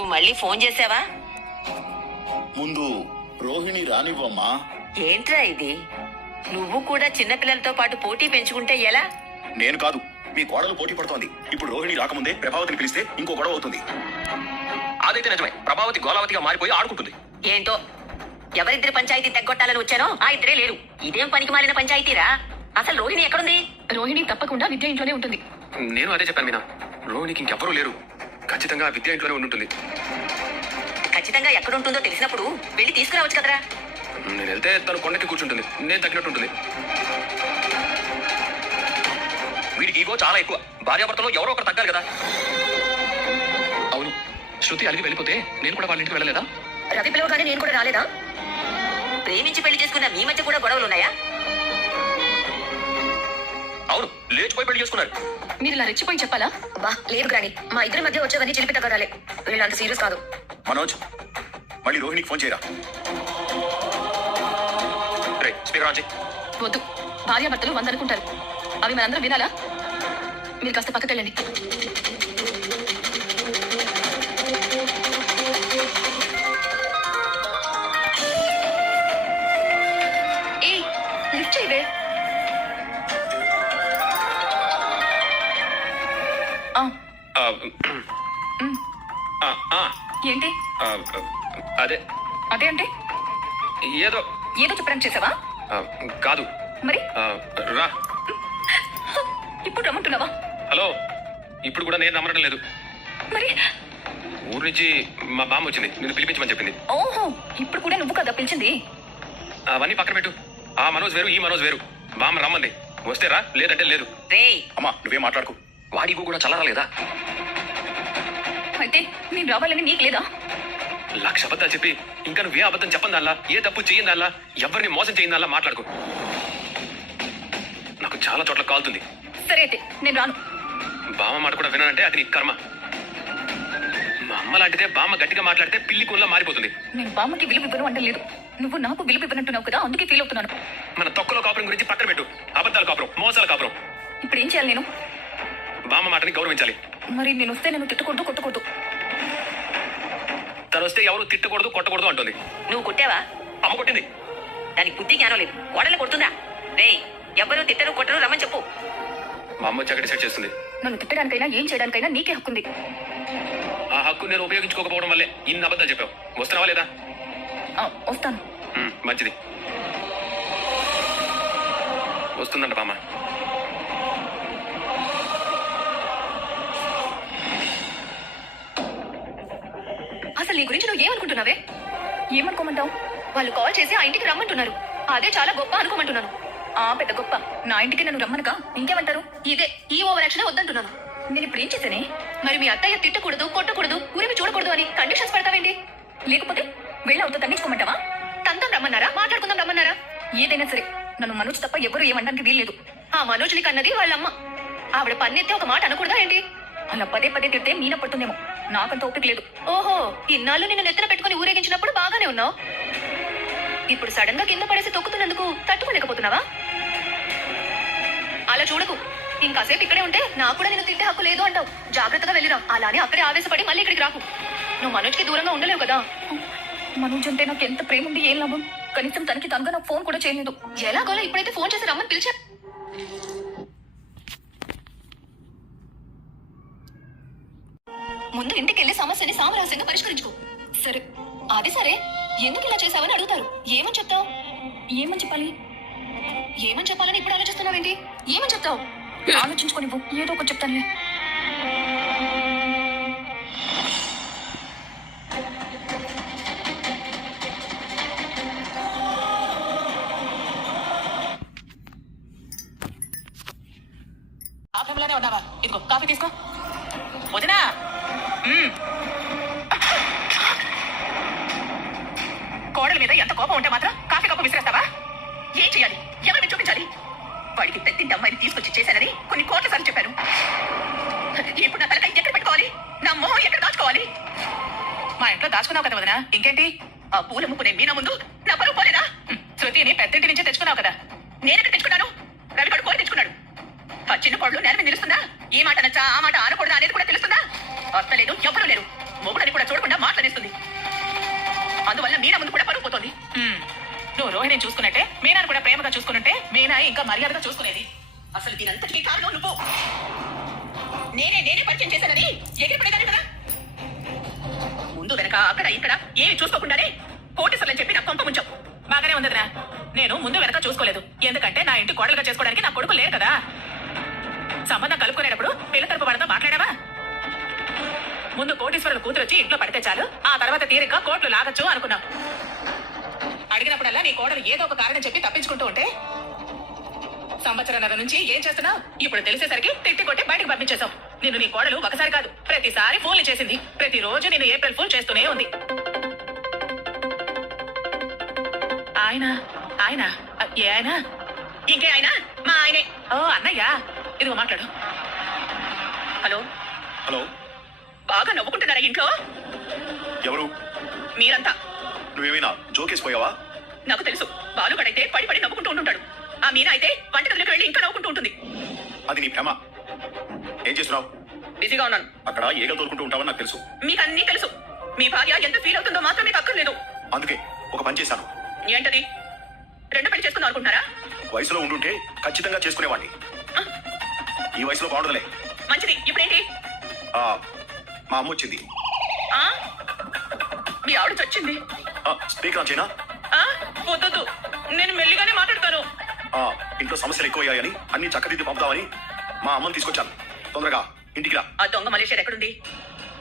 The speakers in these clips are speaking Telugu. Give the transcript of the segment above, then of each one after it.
నువ్వు మళ్ళీ ఫోన్ చేసావా? ముందు రోహిణి రానివ్వమ్మా. ఏంట్రా ఇది? నువ్వు కూడా చిన్నపిల్లలతో పాటు పోటీ పెంచుకుంటే ఎలా? నేను కాదు, మీ కోడలు పోటీ పడుతోంది. ఇప్పుడు రోహిణి రాకముందే ప్రభావతిని పిలిస్తే ఇంకో గొడవ అవుతుంది. అదైతే నిజమే. ప్రభావతి గోలావతిగా మారిపోయి ఆడుకుంటుంది. ఏంటో ఎవరిద్దరి పంచాయతీ తెగ్గొట్టాలని వచ్చానో ఆ ఇద్దరే లేరు. ఇదేం పనికి మాలిన పంచాయతీరా? అసలు రోహిణి ఎక్కడుంది? రోహిణి తప్పకుండా విద్య ఇంట్లోనే ఉంటుంది. నేను అదే చెప్పాను మీనా. రోహిణికి ఇంకెవ్వరూ లేరు. ఖచ్చితంగా విద్య ఇంట్లోనే ఉంటుంది. ఖచ్చితంగా ఎక్కడుంటుందో తెలిసినప్పుడు వెళ్ళి తీసుకురావచ్చు కదరా. నేను వెళ్తే తను కొండకి కూర్చుంటుంది, నేను తగ్గినట్టు ఉంటుంది. వీడికి ఈగో చాలా ఎక్కువ. భార్యాభర్తలో ఎవరో ఒకరు తగ్గాలి కదా. అవును, శృతి అలిగి వెళ్ళిపోతే నేను కూడా వాళ్ళ ఇంటికి వెళ్ళలేదా? రవి పిలవగానే నేను కూడా రాలేదా? ప్రేమించి పెళ్లి చేసుకున్న మీ మధ్య కూడా గొడవలు ఉన్నాయా? అవును, లేచిపోయి పెళ్లి చేసుకున్నారు. మీరు ఇలా రెచ్చిపోయి చెప్పాలా? బా లేదు గ్రాని, మా ఇద్దరి మధ్య వచ్చేవన్నీ చిలిపి తగ్గరాలే. వీళ్ళంత సీరియస్ కాదు. మనోజ్, మళ్ళీ రోహిణికి ఫోన్ చేయరా. రే, స్పీకర్ ఆన్ చెయ్. వద్దు, భార్యాభర్తలు 100 అనుకుంటారు. అవి మనందరం వినాలా? మీరు కాస్త పక్కకి వెళ్ళండి. లిఫ్ట్ చేయవే. ఏంటి అదే అదే అంటే ఏదో ఏదో చెప్పడానికి చేసావా? కాదు. మరి రా. ఇప్పుడు రమ్మంటున్నావా? హలో, ఇప్పుడు కూడా నేను నమ్మడం లేదు. మరి ఊరు నుంచి మా బామ్మ వచ్చింది, నిన్ను పిలిపించమని చెప్పింది. ఓహో, ఇప్పుడు కూడా నువ్వు కదా పిలిచింది? అవన్నీ పక్కన పెట్టు. ఆ మనోజ్ వేరు, ఈ మనోజ్ వేరు. బామ్మ రమ్మంది, వస్తే రా, లేదంటే లేదు. అమ్మా నువ్వేం మాట్లాడుకో. వాడికి కూడా చల్లరాలేదా? అయితే నేను రావాలని నీకు లేదా? 1,00,000 అబద్ధాలు చెప్పి ఇంకా నువ్వే అబద్ధం చెప్పని దానిలా, ఏ తప్పు చేయని దానిలా, ఎవరిని మోసం చేయని దానిలా మాట్లాడుకో. నాకు చాలా చోట్ల కాలుతుంది. సరే అయితే నేను రాను. బామ్మ మాట కూడా వినానంటే అది నీ కర్మ. మా అమ్మ లాంటిదే బామ్మ గట్టిగా మాట్లాడితే పిల్లి కూనలా మారిపోతుంది. నేను బామ్మకి విలువ ఇవ్వను అంటే లేదు. నువ్వు నాకు విలువ ఇవ్వనంటున్నావు కదా, అందుకే ఫీల్ అవుతున్నాను. మన తొక్కలో కాపురం గురించి పక్కన పెట్టు. అబద్ధాల కాపురం, మోసాల కాపురం. ఇప్పుడు ఏం చేయాలి నేను? బామ్మ మాటని గౌరవించాలి. మరి నేను వస్తే నేను తిట్టకూడదు, కొట్టకూడదు. తను వస్తే ఎవరు తిట్టకూడదు, కొట్టకూడదు అంటుంది. నువ్వు కుట్టావా? అమ్మ కొట్టింది. దానికి బుద్ధి జ్ఞానం లేదు. కోడలు కొడుతుందా? రే, ఎవ్వరూ తిట్టరు కొట్టరు, రమ్మని చెప్పు. మా అమ్మ వచ్చాక డిసైడ్ చేస్తుంది. నన్ను తిట్టడానికైనా ఏం చేయడానికైనా నీకే హక్కుంది. ఆ హక్కు నేను ఉపయోగించుకోకపోవడం వల్లే ఇన్ని అబద్ధాలు చెప్పావు. వస్తున్నావా లేదా? వస్తాను. మంచిది. వస్తుందంట బామ్మ. అసలు నీ గురించి నువ్వు ఏమనుకుంటున్నావే? ఏమనుకోమంటావు? వాళ్ళు కాల్ చేసి ఆ ఇంటికి రమ్మంటున్నారు. అదే చాలా గొప్ప అనుకోమంటున్నాను. పెద్ద గొప్ప. నా ఇంటికి నన్ను రమ్మనక ఇంకేమంటారు? ఇదే ఈ ఓవర్ యాక్షన్ వద్దంటున్నాను. నేను ఇప్పుడు ఏం చేశానే? మరి మీ అత్తయ్య తిట్టకూడదు, కొట్టకూడదు, ఊరిమి చూడకూడదు అని కండిషన్స్ పెడతావేంటి? లేకపోతే వెళ్ళి అవుతా తన్నించుకోమంటావా? తంతం రమ్మన్నారా? మాట్లాడుకుందాం రమ్మన్నారా? ఏదైనా సరే నన్ను మనోజ్ తప్ప ఎవరు ఏమనడానికి వీల్లేదు. ఆ మనోజ్ నీకు అన్నది వాళ్ళమ్మ. ఆవిడ పన్నెత్తే ఒక మాట అనకూడదా ఏంటి? అలా పదే పదే తిడితే మీన పడుతుందేమో. నాకంత ఓపిక లేదు. ఓహో, ఇన్నాళ్ళు నిన్ను నెత్తిన పెట్టుకుని ఊరేగించినప్పుడు బాగానే ఉన్నావు. ఇప్పుడు సడన్ గా కింద పడేసి తొక్కుతున్నందుకు తట్టుకోలేకపోతున్నావా? అలా చూడకు. ఇంకాసేపు ఇక్కడే ఉంటే నాకు కూడా నేను తిట్టే హక్కు లేదు అంటావు. జాగ్రత్తగా వెళ్ళిరా. అలానే అక్కడే ఆవేశపడి మళ్ళీ ఇక్కడికి రాకు. నువ్వు మనోజ్కి దూరంగా ఉండలేవు కదా. మనోజ్ అంటే నాకు ఎంత ప్రేమ ఉంది, ఏం లాభం? కనీసం తనకి తనగా నాకు ఫోన్ కూడా చేయలేదు. ఎలాగోలా ఇప్పుడైతే ఫోన్ చేసి రమ్మని పిలిచా. ముందు ఇంటికి వెళ్ళి సమస్యని సామరస్యంగా పరిష్కరించుకో. సరే, అది సరే. ఎందుకు ఇలా చేసావని అడుగుతారు. ఏమని చెప్తావు? ఏమని చెప్పాలి? ఏమని చెప్పాలని ఇప్పుడు ఆలోచిస్తున్నావేంటి? ఏమని చెప్తావు? ఆలోచించుకొని ఏదో ఒకటి చెప్తానులే. ఆఫ్లైన్లోనే ఉన్నావా? ఇదిగో కాఫీ తీసుకో. వదినా, కోడల మీద ఎంత కోపం ఉంటే మాత్రం కాఫీ కప్పు విసిరేస్తావా? ఏం చేయాలి? ఎవరిని చూపించాలి? వాడికి తెత్తింటి అమ్మాయిని తీసుకొచ్చి చేశానని కొన్ని కోట్ల సార్లు చెప్పాను. ఇప్పుడు నా తలకాయ ఎక్కడ పెట్టుకోవాలి? నా మొహం ఎక్కడ దాచుకోవాలి? మా ఇంట్లో దాచుకున్నావు కదా వదినా, ఇంకేంటి? ఆ పూల ముక్కునే మీనా ముందు నా పరువు పోలేదా? శృతిని పెద్దింటి నుంచే తెచ్చుకున్నావు కదా. నేనెక్కడ తెచ్చుకున్నాను? రవి వాడు కోరి తెచ్చుకున్నాడు. ఆ చిన్న కోళ్ళు నేల మీద నిలుస్తుందా? ఈ మాట నచ్చా, ఆ మాట ఆనకూడదా అనేది కూడా తెలుస్తుందా? అత్తలేదు, ఎవ్వరూ లేరు. మొగుడని కూడా చూడకుండా కోడల్ని చూసుకున్నట్టే మీనాను కూడా ప్రేమగా చూసుకున్నట్టే మీనా ఇంకా మర్యాదగా చూసుకునేది. అసలు దీనంతటికీ కారణం నువ్వు. నేనే పరిచయం చేశానని ఎగిరిపడేదాన్ని కదా. ముందు వెనక అక్కడ ఇక్కడ ఏమి చూసుకోకుండానే కోటేశ్వర్లని చెప్పి నా పంప ముంచావు. బాగానే ఉందిరా. నేను ముందు వెనక చూసుకోలేదు. ఎందుకంటే నా ఇంటి కోడలుగా చేసుకోవడానికి నా కొడుకు లేరు కదా. సంబంధం కలుపుకునేటప్పుడు పిల్ల తరపు వాళ్ళతో మాట్లాడావా? ముందు కోటీశ్వరుల కూతురు వచ్చి ఇంట్లో పడితే చాలు, ఆ తర్వాత తీరిక కోట్లు లాగచ్చు అనుకున్నావు. అడిగినప్పుడల్లా నీ కోడలు ఏదో ఒక కారణం చెప్పి తప్పించుకుంటూ ఉంటే సంవత్సరాల నుంచి ఏం చేస్తున్నావు? ఇప్పుడు తెలిసేసరికి తిట్టి కొట్టి బయటకు పంపించేశావు. నిన్ను నీ కోడలు ఒకసారి కాదు ప్రతిసారి ఫోన్లు చేసింది. ప్రతిరోజు నేను ఏప్రిల్ ఫుల్ చేస్తూనే ఉంది. ఆయన ఆయన ఏ ఆయన? ఇంకే ఆయన? మా ఆయనే. ఓ అన్నయ్య, ఇదిగో మాట్లాడు. హలో హలో, బాగా నవ్వుకుంటున్నారా ఇంట్లో? ఎవరు? మీరంతా. నువ్వేమైనా జోకేసిపోయావా? నాకు తెలుసు. బాలుగడైతే పడి పడి నవ్వుకుంటూ ఉంటుంటాడు. ఆ మీనా అయితే వంటగదిలోకి వెళ్ళి ఇంకా నవ్వుకుంటూ ఉంటుంది. అది నీ భ్రమ. ఏం చేస్తున్నావు? బిజీగా ఉన్నాను. అక్కడ ఏగలు తోలుకుంటూ ఉంటావని నాకు తెలుసు. మీకు అన్నీ తెలుసు. మీ భార్య ఎంత ఫీల్ అవుతుందో మాత్రం మీకు అక్కర్లేదు. అందుకే ఒక పని చేశాను. ఏంటది? రెండు పెళ్లి చేసుకుందాం అనుకుంటారా? వయసులో ఉండుంటే ఖచ్చితంగా చేసుకునేవాడిని. ఈ వయసులో బాగుండదులే. మంచిది. ఇప్పుడేంటి? ఆ, మా అమ్మ వచ్చింది. ఆ? మీ ఆవిడ చచ్చింది. స్పీకర్ ఆన్ చేయనా? వద్దు, నేను మెల్లిగానే మాట్లాడతాను. ఇంట్లో సమస్యలు ఎక్కువయ్యాయని అన్ని చక్కదిద్ది పంపుదామని మా అమ్మని తీసుకొచ్చాను. తొందరగా ఇంటికి రా. ఆ దొంగ మలేషియా ఎక్కడుంది?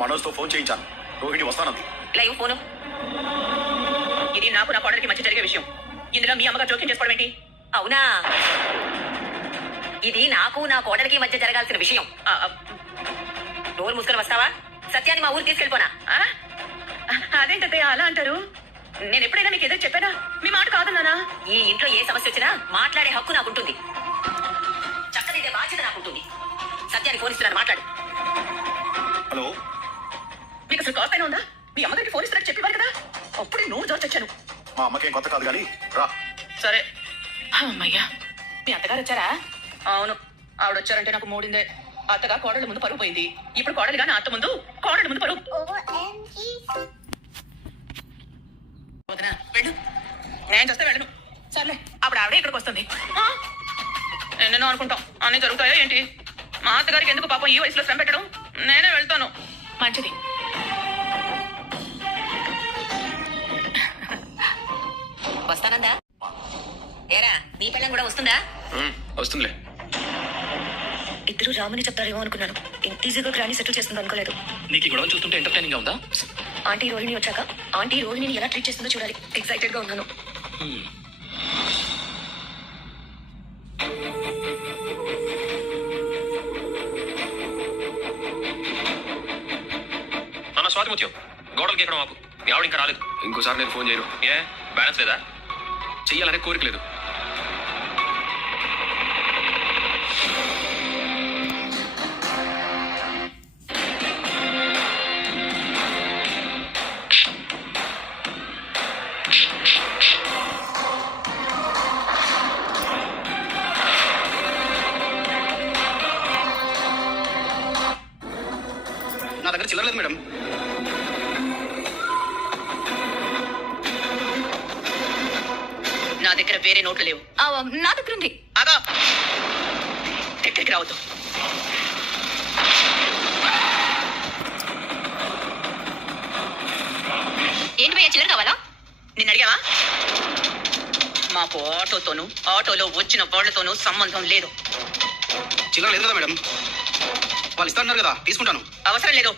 మనోజ్తో ఫోన్ చేయించాను. రోహిణి వస్తానంది. Live phone. ఇది నాకు నా కోడలికి మధ్య జరిగే విషయం. ఇందులో మీ అమ్మగా జోక్యం చేసుకోవడం ఏంటి? అవునా, ఇది నాకు నా కోడలికి మధ్య జరగాల్సిన విషయం. నోరు మూసుకొని వస్తావా? సత్యాన్ని మా ఊరు తీసుకెళ్ళిపోనా? అదేంటయ్యా అలా అంటారు? నేను ఎప్పుడైనా మీకు ఎదురు చెప్పానా? మీ మాట కాదన్నానా? ఈ ఇంట్లో ఏ సమస్య వచ్చినా మాట్లాడే హక్కు నాకుంటుంది. చక్కదిద్దే బాధ్యత నాకుంటుంది. సత్యాన్ని ఫోన్ ఇస్తున్నాను, మాట్లాడు. హలో, మీకు అసలు కాస్త ఉందా? మీ అమ్మగారికి ఫోన్ ఇస్తున్నట్టు చెప్పేవారు కదా. అప్పుడే నువ్వు జోర్ చచ్చాను. మా అమ్మకేం కొత్త కాదు కానీ రా. సరే. అమ్మయ్యా, మీ అత్తగారు వచ్చారా? అవును, ఆవిడ వచ్చారంటే నాకు మూడిందే. అత్తగా కోడళ్ళ ముందు పరుగు పోయింది. ఇప్పుడు కోడలుగా నా అత్త ముందు కోడళ్ళ ముందు పరుగు. వదినా, వెళ్ళు. నేను చేస్తే వెళ్ళను. సర్లే, అప్పుడు ఆవిడే ఇక్కడికి వస్తుంది. ఎన్నెన్నో అనుకుంటాం, అన్ని జరుగుతాయో ఏంటి? మా అత్తగారికి ఎందుకు పాపం ఈ వయసులో శ్రమ పెట్టడం? నేనే వెళ్తాను. మంచిది. వస్తానందా? ఏరా, నీ పిల్లం కూడా వస్తుందా? వస్తుందిలే. ఇద్దరు రామని చెప్తారేమో అనుకున్నాను. ఇంత ఈజీగా గ్రాని సెటిల్ చేస్తుంది అనుకోలేదు. నీకు ఈ గొడవ చూస్తుంటే ఎంటర్టైనింగ్ గా ఉందా? ఆంటీ రోహిణి వచ్చాక ఆంటీ రోహిణిని ఎలా ట్రీట్ చేస్తుందో చూడాలి. ఎక్సైటెడ్ గా ఉన్నాను. నాన్న స్వాతిముత్యం, గోడలకి ఎక్కడ మాకు మీ ఆవిడ ఇంకా రాలేదు. ఇంకోసారి నేను ఫోన్ చేయను. ఏ బ్యాలెన్స్ లేదా? చెయ్యాలనే కోరిక లేదు. నా దగ్గర చిల్లరలేదు మేడం. నా దగ్గర వేరే నోట్లు లేవు. నా దగ్గర ఉంది. ఆగా, దగ్గరికి రావద్దు. ఏంటి భయ్యా, చిల్లర కావాలా? నిన్ను అడిగావా? మాకు ఆటోతోనూ ఆటోలో వచ్చిన వాళ్లతోనూ సంబంధం లేదు. చిల్లర లేదు కదా మేడం. వాళ్ళు ఇస్తాన్నారు కదా, తీసుకుంటాను. అవసరం లేదు.